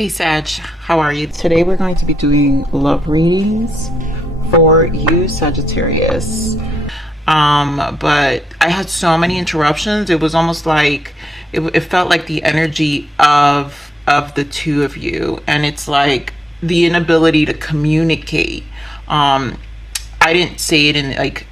Hey Sag, how are you? Today we're going to be doing love readings for you, Sagittarius. But I had so many interruptions. It was almost like it felt like the energy of the two of you, and it's like the inability to communicate. I didn't say it in like,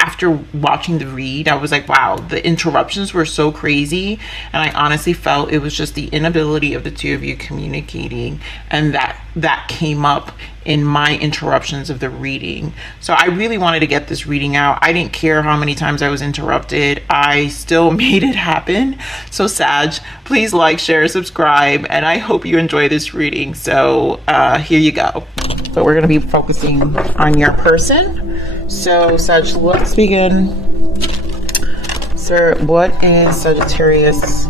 after watching the read, I was like, wow, the interruptions were so crazy. And I honestly felt it was just the inability of the two of you communicating. And that came up in my interruptions of the reading. So I really wanted to get this reading out. I didn't care how many times I was interrupted. I still made it happen. So Sag, please like, share, subscribe. And I hope you enjoy this reading. So here you go. So we're going to be focusing on your person. So Sag, let's begin. Sir, what is Sagittarius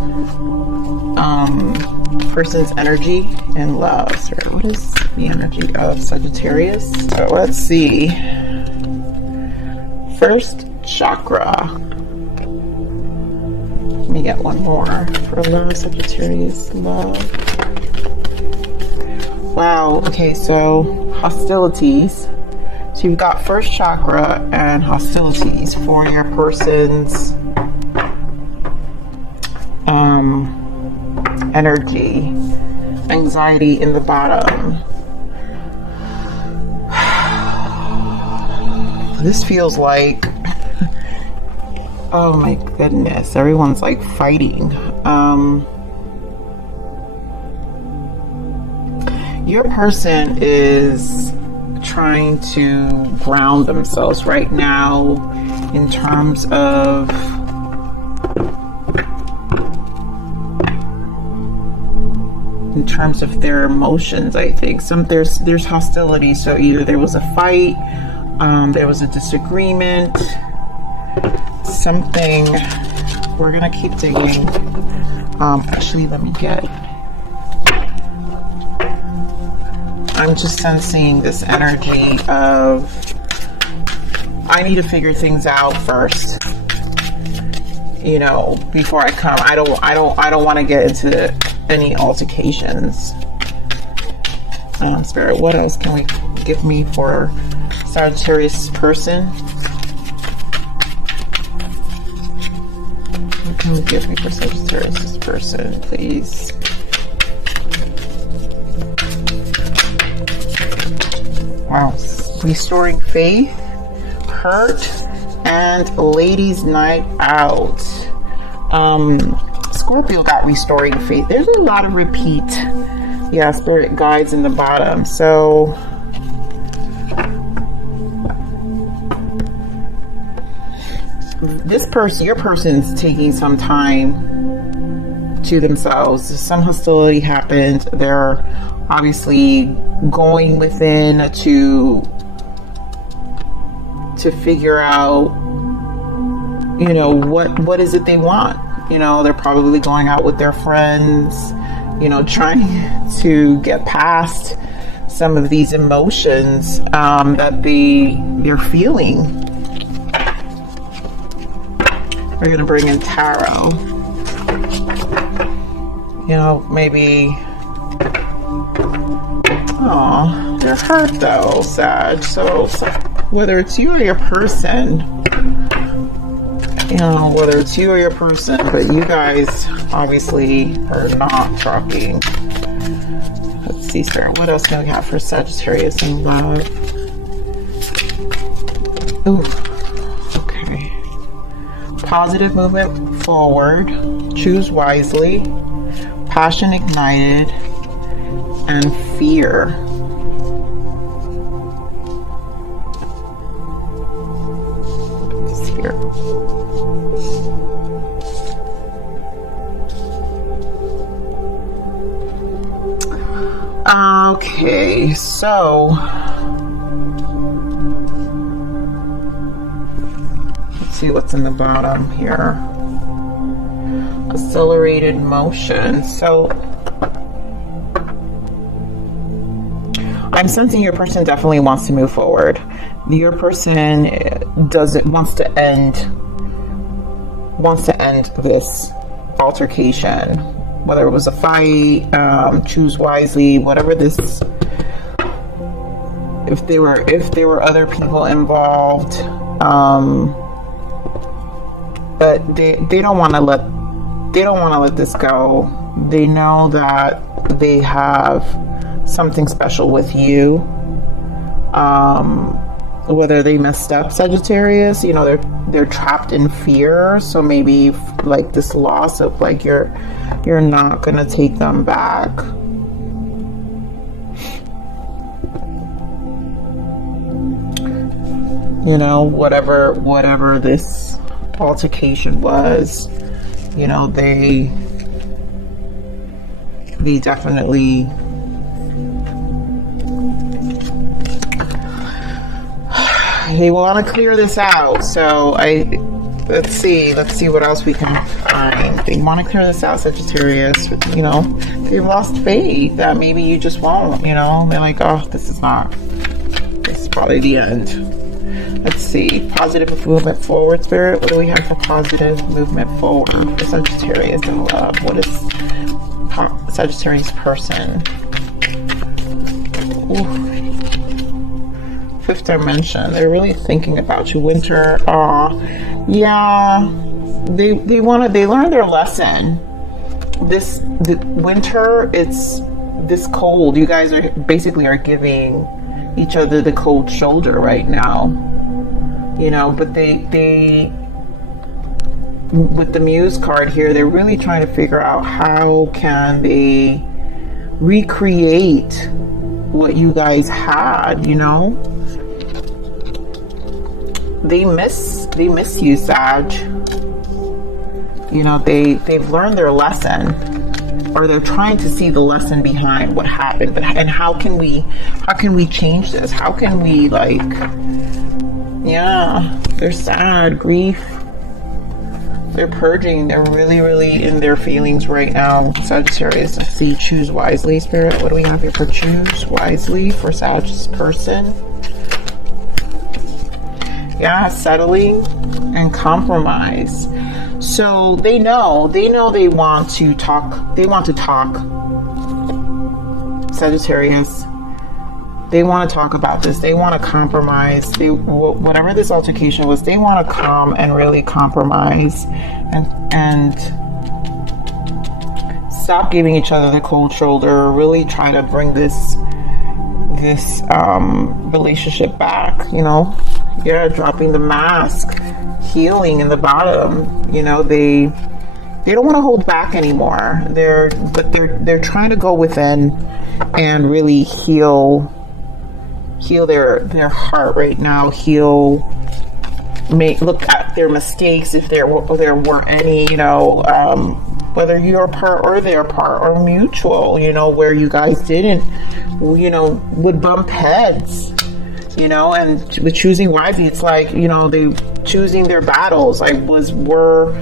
person's energy and love? Sir, what is the energy of Sagittarius? So let's see. First chakra. Let me get one more for love, Sagittarius love. Wow, okay, so hostilities. So you've got first chakra and hostilities for your person's energy. Anxiety in the bottom. This feels like, oh my goodness, everyone's like fighting. Your person is trying to ground themselves right now in terms of their emotions. I think there's hostility. So either there was a fight, there was a disagreement, something. We're gonna keep digging. Actually, let me get. I'm just sensing this energy of I need to figure things out first, you know, before I come. I don't want to get into any altercations. Spirit, what else can we give me for Sagittarius person? What can we give me for Sagittarius person, please? Wow, restoring faith, hurt, and ladies' night out. Scorpio got restoring faith. There's a lot of repeat. Yeah, spirit guides in the bottom. So this person, your person's taking some time to themselves. Some hostility happened. They're obviously going within to figure out, you know, what is it they want. You know, they're probably going out with their friends, you know, trying to get past some of these emotions that they're feeling. We're going to bring in tarot. You know, maybe, oh, they're hurt though, Sag. So whether it's you or your person, you know, whether it's you or your person, but you guys obviously are not talking. Let's see, sir. What else can we have for Sagittarius in love? Ooh, okay. Positive movement forward. Choose wisely. Passion ignited. And fear. It's here. Okay, so let's see what's in the bottom here. Accelerated motion. So I'm sensing your person definitely wants to move forward. Your person wants to end this altercation. whether it was a fight, choose wisely, whatever this, if there were other people involved, but they don't want to let this go. They know that they have something special with you. Whether they messed up, Sagittarius, you know, they're trapped in fear. So maybe like this loss of like you're not gonna take them back. You know, whatever this altercation was, you know, they definitely they want to clear this out. So let's see what else we can find. They want to clear this out, Sagittarius. You know, they've lost faith that maybe you just won't, you know. They're like, oh, this is probably the end. Let's see. Positive movement forward, Spirit. What do we have for positive movement forward for Sagittarius in love? What is Sagittarius person? Ooh. Fifth dimension. They're really thinking about you. Winter. Yeah. They learned their lesson. The winter, it's this cold. You guys are basically giving each other the cold shoulder right now. You know, but they with the Muse card here, they're really trying to figure out how can they recreate what you guys had, you know? They miss you, Sag. You know, they've learned their lesson, or they're trying to see the lesson behind what happened. And how can we change this? How can we, like, yeah, they're sad, grief. They're purging. They're really, really in their feelings right now, Sagittarius. Let's see, choose wisely, Spirit. What do we have here for choose wisely for Sag's person? Yeah, settling and compromise. So they know they want to talk. They want to talk, Sagittarius. They want to talk about this. They want to compromise. Whatever this altercation was, they want to come and really compromise and stop giving each other the cold shoulder. Really try to bring this relationship back. You know, yeah, dropping the mask, healing in the bottom. You know, they don't want to hold back anymore. They're trying to go within and really heal their heart right now. Look at their mistakes, if there were any, you know, whether your part or their part or mutual, you know, where you guys didn't, you know, would bump heads, you know. And with choosing wisely, it's like, you know, they choosing their battles. Like, were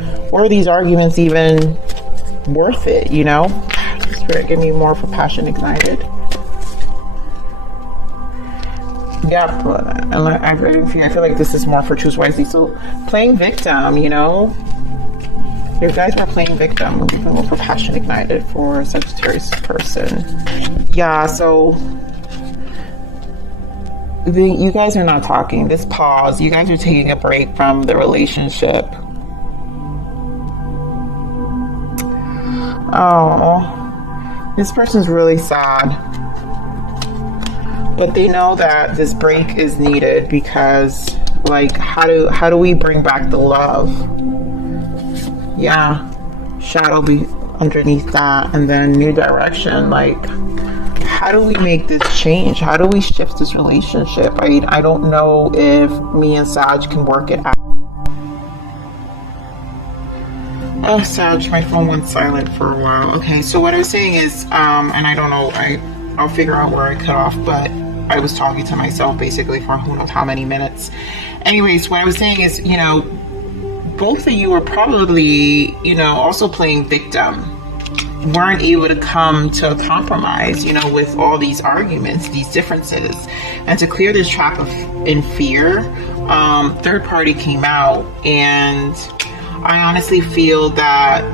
these arguments even worth it, you know? Spirit, give me more for passion ignited. Yeah, I feel like this is more for choose wisely. So playing victim, you know, you guys are playing victim. For passion ignited for Sagittarius person. Yeah, so you guys are not talking. This pause. You guys are taking a break from the relationship. Oh, this person's really sad. But they know that this break is needed because, like, how do we bring back the love? Yeah, shadow be underneath that, and then new direction. Like, how do we make this change? How do we shift this relationship? I don't know if me and Sag can work it out. Oh, Sag, my phone went silent for a while. Okay, so what I'm saying is, and I don't know, I'll figure out where I cut off, but I was talking to myself basically for who knows how many minutes. Anyways, what I was saying is, you know, both of you are probably, you know, also playing victim. Weren't able to come to a compromise, you know, with all these arguments, these differences. And to clear this trap in fear, third party came out, and I honestly feel that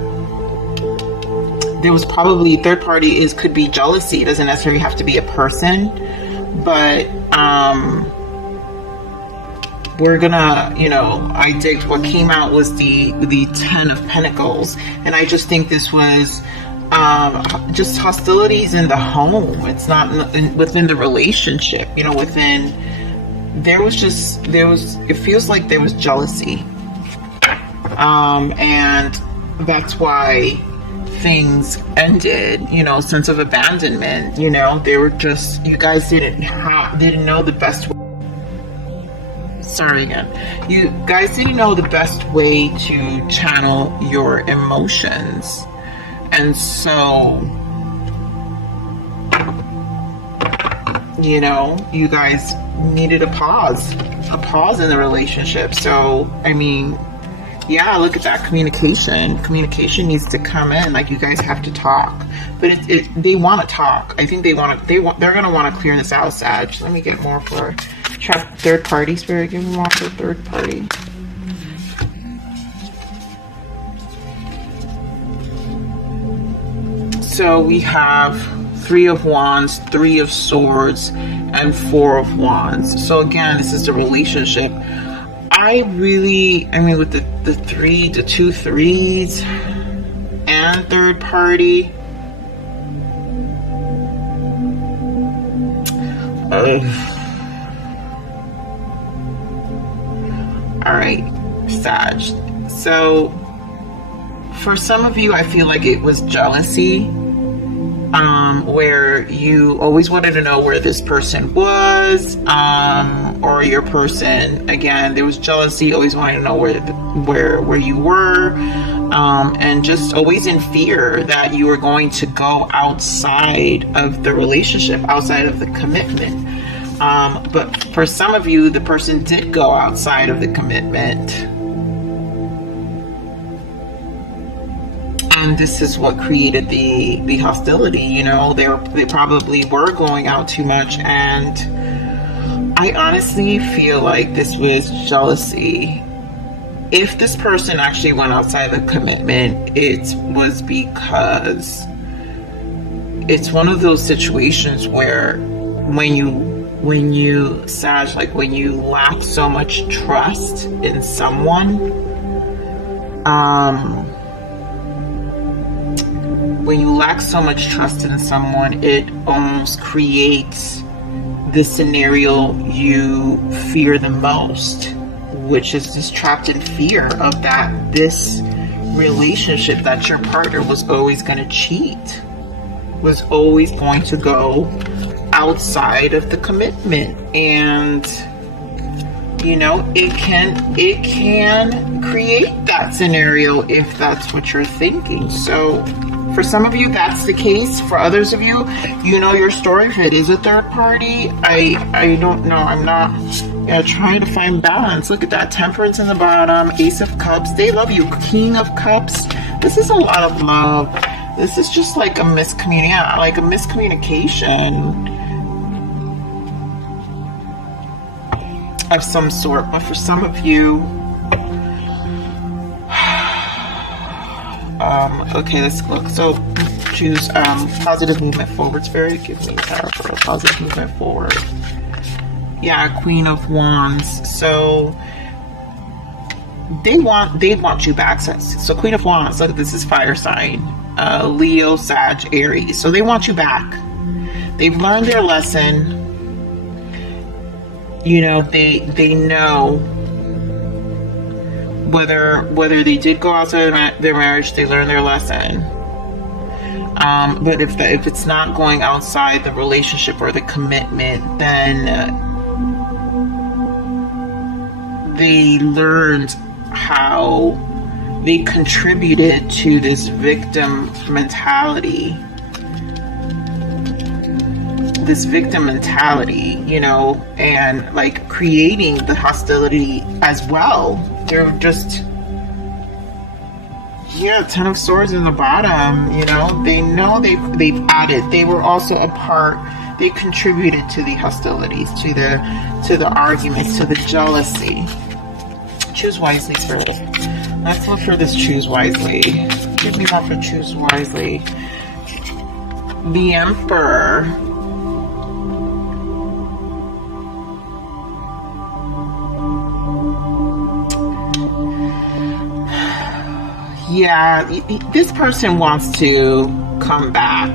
there was probably third party could be jealousy. It doesn't necessarily have to be a person, but we're gonna, you know, I digged what came out was the 10 of Pentacles, and I just think this was just hostilities in the home. It's not within the relationship, you know, within, it feels like there was jealousy, and that's why things ended, you know, sense of abandonment, you know, they were just, you guys didn't know the best way. Sorry again. You guys didn't know the best way to channel your emotions. And so, you know, you guys needed a pause in the relationship. So, I mean, yeah, look at that communication. Communication needs to come in. Like, you guys have to talk. But they want to talk. I think they're going to want to clear this out, Sag. Let me get more for third party. Spirit, give me more for third party. So we have 3 of Wands, 3 of Swords, and 4 of Wands. So again, this is the relationship. I mean, with the 2 threes and third party. All right, Sag. So for some of you, I feel like it was jealousy, where you always wanted to know where this person was, or your person. Again, there was jealousy, always wanting to know where you were, and just always in fear that you were going to go outside of the relationship, outside of the commitment. But for some of you, the person did go outside of the commitment. And this is what created the hostility. You know, they probably were going out too much, and I honestly feel like this was jealousy. If this person actually went outside the commitment, it was because it's one of those situations where when you Sag, like when you lack so much trust in someone, when you lack so much trust in someone, it almost creates the scenario you fear the most, which is this trapped in fear of this relationship, that your partner was always going to cheat, was always going to go outside of the commitment. And you know, it can create that scenario if that's what you're thinking. So for some of you, that's the case. For others of you, you know your story. If it is a third party, I don't know. I'm not trying to find balance. Look at that. Temperance in the bottom. Ace of Cups. They love you. King of Cups. This is a lot of love. This is just like a miscommunication of some sort. But for some of you, okay, let's look. So choose positive movement forward. Spirit, give me power for a positive movement forward. Yeah, Queen of Wands. So they want you back. So Queen of Wands, look, this is fire sign. Leo, Sag, Aries. So they want you back. They've learned their lesson. You know, they know whether they did go outside their marriage, they learned their lesson. But if it's not going outside the relationship or the commitment, then they learned how they contributed to this victim mentality. You know, and like creating the hostility as well. They're just, yeah, 10 of Swords in the bottom. You know they've added. They were also a part. They contributed to the hostilities, to the arguments, to the jealousy. Choose wisely, Spirit. Let's look for this choose wisely. Give me more for choose wisely. The Emperor. Yeah, this person wants to come back.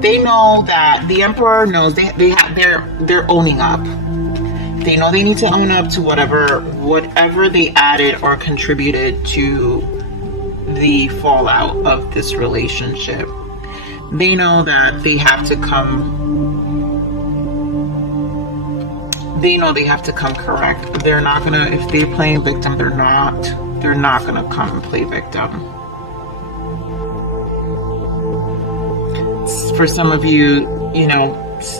They know that the Emperor knows they're owning up. They know they need to own up to whatever they added or contributed to the fallout of this relationship. They know that they have to come. They know they have to come correct. They're not gonna, if they're playing victim, they're not gonna come and play victim. For some of you, you know,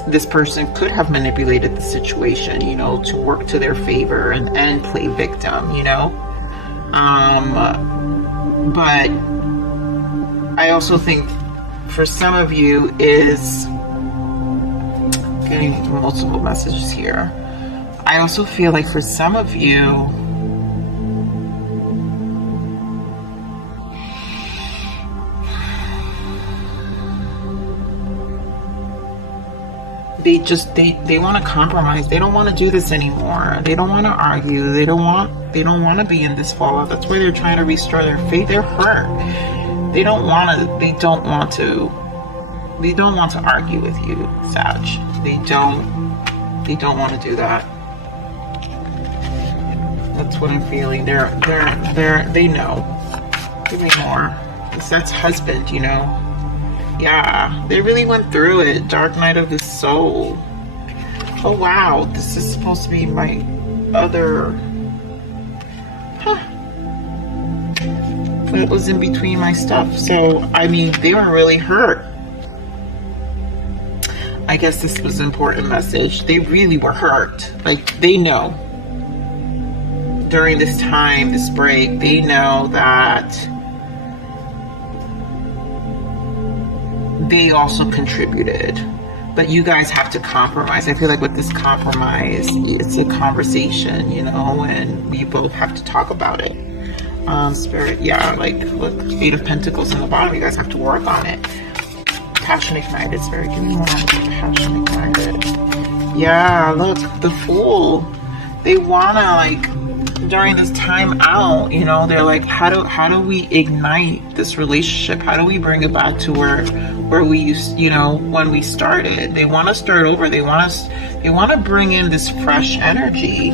this person could have manipulated the situation, you know, to work to their favor and play victim, you know. But I also think for some of you is getting multiple messages here. I also feel like for some of you, they want to compromise. They don't want to do this anymore. They don't want to argue. They don't want to be in this fallout. That's why they're trying to restore their faith. They're hurt. They don't want to argue with you, Sag. They don't want to do that. That's what I'm feeling. They know. Give me more. That's husband, you know. Yeah, they really went through it. Dark night of the soul. Oh wow, this is supposed to be my other. It was in between my stuff. So, I mean, they were really hurt. I guess this was an important message. They really were hurt. Like, they know. During this time, this break, they know that they also contributed, but you guys have to compromise. I feel like with this compromise, it's a conversation, you know, and we both have to talk about it. Spirit, yeah, like with Eight of Pentacles in the bottom, you guys have to work on it. Passion ignited, Spirit, give me more. Passion ignited. Yeah, look, the Fool. They wanna, like, during this time out, you know, they're like, how do we ignite this relationship? How do we bring it back to where we used, you know, when we started? They want to start over. They want to bring in this fresh energy.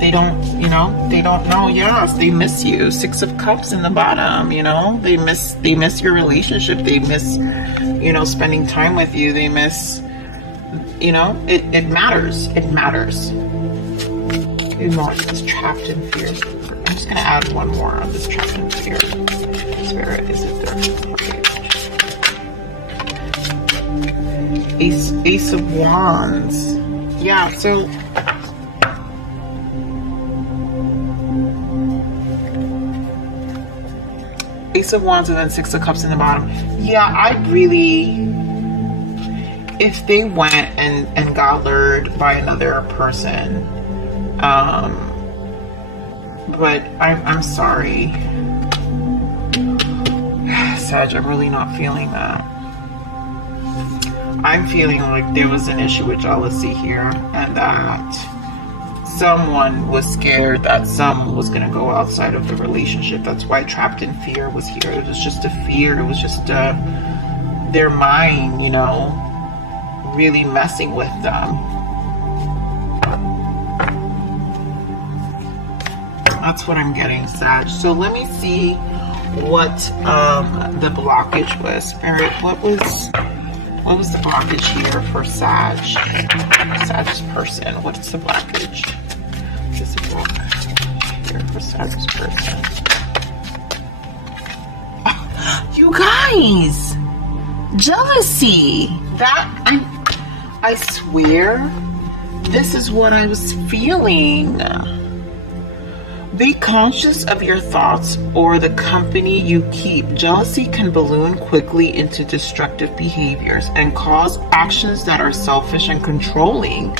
They don't know. Yes, they miss you. Six of Cups in the bottom, you know, they miss your relationship. They miss, you know, spending time with you. They miss, you know, it matters. It matters. Is trapped in fear. I'm just going to add one more on this trapped in fear. Spirit, is it there? Okay. Ace of Wands. Yeah, so Ace of Wands and then Six of Cups in the bottom. Yeah, I really, if they went and got lured by another person, but I'm sorry, Sag, I'm really not feeling that. I'm feeling like there was an issue with jealousy here, and that someone was scared that someone was going to go outside of the relationship. That's why trapped in fear was here. It was just a fear. It was just their mind, you know, really messing with them. That's what I'm getting, Sag. So let me see what the blockage was. Spirit, what was the blockage here for Sag's person? What's the blockage? What's the blockage here for Sag's person? Oh, you guys, jealousy. That I swear, this is what I was feeling. Be conscious of your thoughts or the company you keep. Jealousy can balloon quickly into destructive behaviors and cause actions that are selfish and controlling.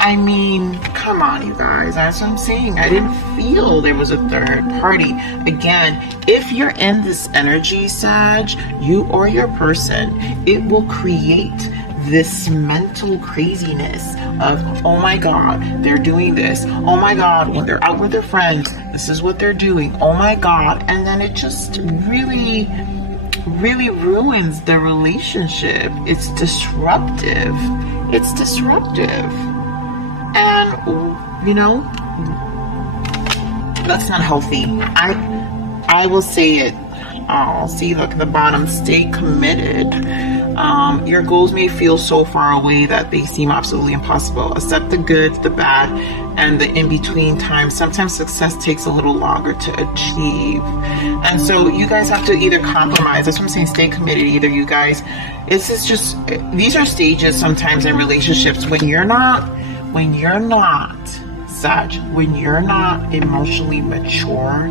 I mean, come on, you guys. That's what I'm saying. I didn't feel there was a third party. Again, if you're in this energy, Sag, you or your person, it will create this mental craziness of, oh my God, they're doing this. Oh my God, when they're out with their friends, this is what they're doing. Oh my God. And then it just really ruins the relationship. It's disruptive. It's disruptive. And, you know, that's not healthy. I will say it. Oh, see, look at the bottom. Stay committed. Your goals may feel so far away that they seem absolutely impossible. Accept the good, the bad, and the in-between time. Sometimes success takes a little longer to achieve. And so you guys have to either compromise. That's what I'm saying. Stay committed. Either you guys, this is just, these are stages sometimes in relationships when you're not, Sag, when you're not emotionally mature.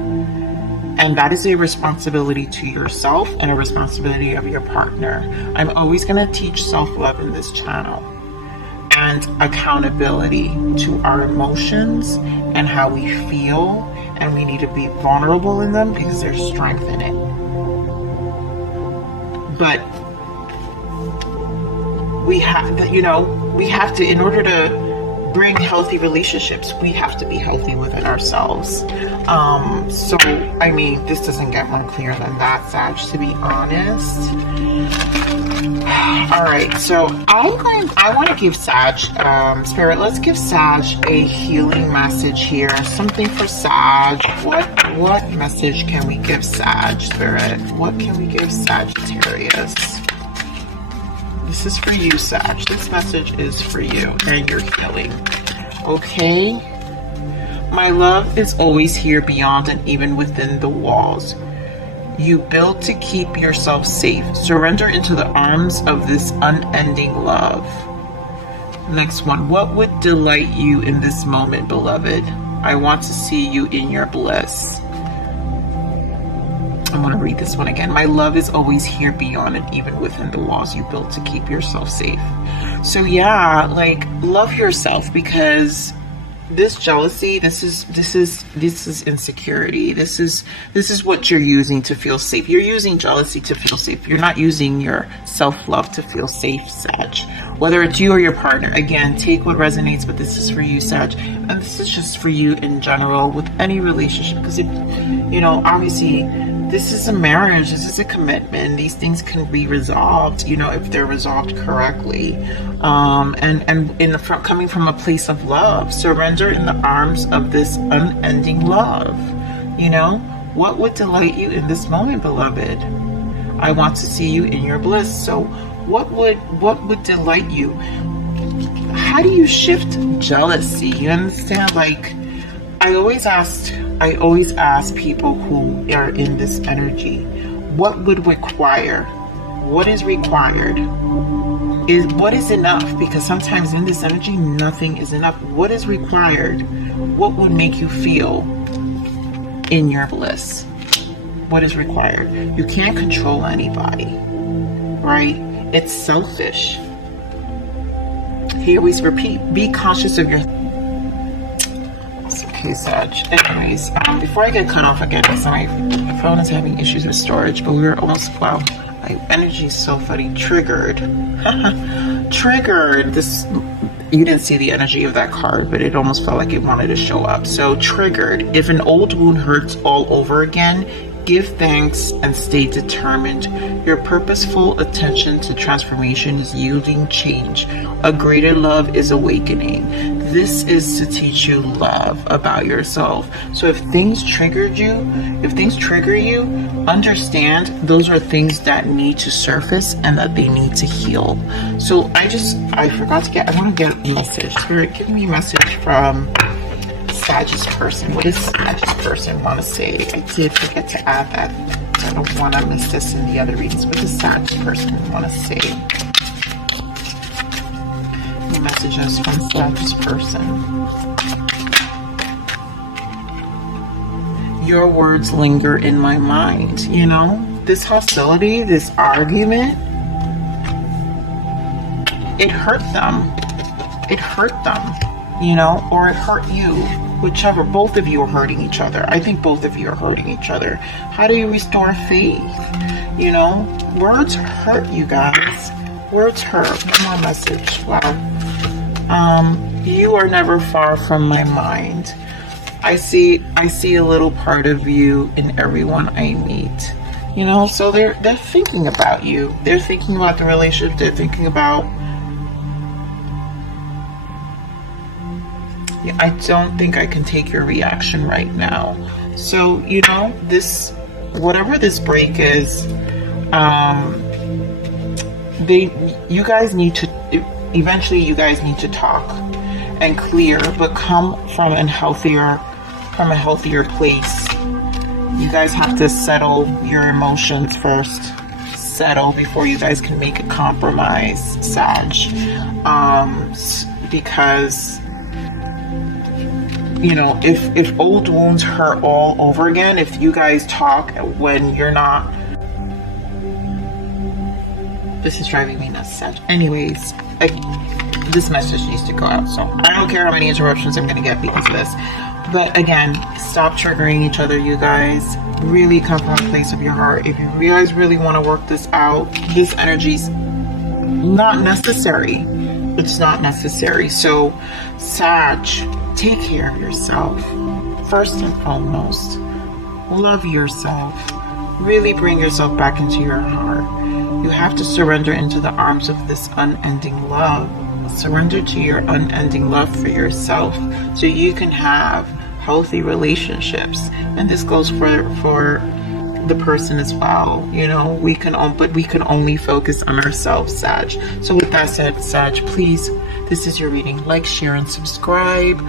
And that is a responsibility to yourself and a responsibility of your partner. I'm always going to teach self-love in this channel and accountability to our emotions and how we feel. And we need to be vulnerable in them because there's strength in it. But we have, you know, we have to, in order to bring healthy relationships, we have to be healthy within ourselves. So I mean, this doesn't get more clear than that, Sag, to be honest. All right, so I want to give Sag, Spirit, let's give Sag a healing message here. Something for Sag. What message can we give Sag, Spirit? What can we give Sagittarius? This is for you, Sag. This message is for you and your healing. Okay? My love is always here beyond and even within the walls. You build to keep yourself safe. Surrender into the arms of this unending love. Next one. What would delight you in this moment, beloved? I want to see you in your bliss. I'm going to read this one again. My love is always here beyond and even within the walls you built to keep yourself safe. So yeah, like, love yourself, because this jealousy, this is insecurity. This is what you're using to feel safe. You're using jealousy to feel safe. You're not using your self-love to feel safe, Sag. Whether it's you or your partner, again, take what resonates, but this is for you, Sag. And this is just for you in general with any relationship, because it, you know, obviously this is a marriage, this is a commitment. These things can be resolved, you know, if they're resolved correctly. And in the front, coming from a place of love, surrender in the arms of this unending love. You know, what would delight you in this moment, beloved? I want to see you in your bliss. So what would delight you? How do you shift jealousy? You understand? Like, I always ask people who are in this energy, what would require? What is required? What is enough? Because sometimes in this energy, nothing is enough. What is required? What would make you feel in your bliss? What is required? You can't control anybody, right? It's selfish. He always repeat, be conscious of your... Okay, Sag. Anyways, before I get cut off again, because my phone is having issues with storage, but we were almost, wow, my energy is so funny. Triggered. Triggered. This, you didn't see the energy of that card, but it almost felt like it wanted to show up. So, triggered. If an old wound hurts all over again, give thanks and stay determined. Your purposeful attention to transformation is yielding change. A greater love is awakening. This is to teach you love about yourself. So if things trigger you, understand those are things that need to surface and that they need to heal. So I want to get a message. Spirit, give me a message from Sagittarius person. What does Sagittarius person want to say? I did forget to add that. I don't want to miss this in the other readings. What does Sagittarius person want to say? Messages from Sagittarius person. Your words linger in my mind. You know, this hostility, this argument, it hurt them. It hurt them. you know, or it hurt you. Whichever, both of you are hurting each other. I think both of you are hurting each other. How do you restore faith? You know, words hurt, you guys. Words hurt. Come on, message. Wow. You are never far from my mind. I see a little part of you in everyone I meet. You know, so they're thinking about you. They're thinking about the relationship. They're thinking about. I don't think I can take your reaction right now. So, you know, this, whatever this break is, you guys need to, eventually you guys need to talk and clear, but come from a healthier place. You guys have to settle your emotions first. Settle before you guys can make a compromise, Sag. Because, you know, if old wounds hurt all over again, if you guys talk when you're not, this is driving me nuts, Sag. Anyways, this message needs to go out, so I don't care how many interruptions I'm gonna get because of this. But again, stop triggering each other, you guys. Really come from a place of your heart. If you guys really want to work this out, this energy's not necessary. It's not necessary. So, Sag, take care of yourself. First and foremost, love yourself. Really bring yourself back into your heart. You have to surrender into the arms of this unending love. Surrender to your unending love for yourself so you can have healthy relationships. And this goes for the person as well. You know, we can only focus on ourselves, Sag. So with that said, Sag, please, this is your reading. Like, share, and subscribe.